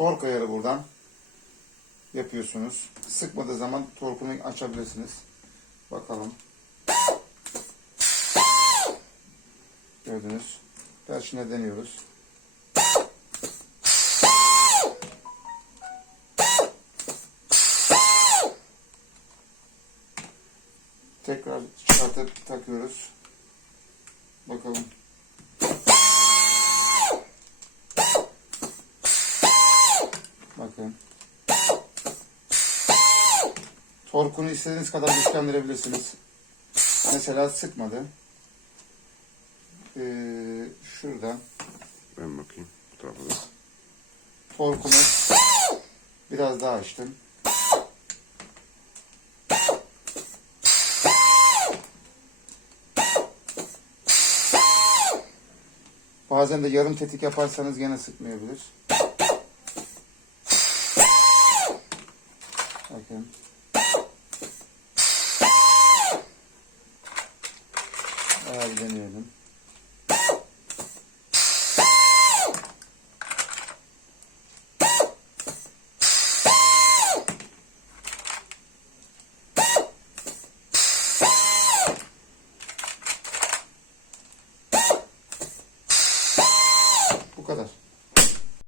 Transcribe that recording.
tork ayarı buradan yapıyorsunuz. Sıkmadığı zaman torkunu açabilirsiniz. Bakalım. Gördünüz. Tersine deniyoruz. Tekrar çıkartıp takıyoruz. Bakalım. Torkunu istediğiniz kadar güçlendirebilirsiniz. Mesela sıkmadı. Ee, şurada Ben bakayım bu tarafa da. biraz daha açtım. Bazen de yarım tetik yaparsanız gene sıkmayabilir. Bakın. cosas.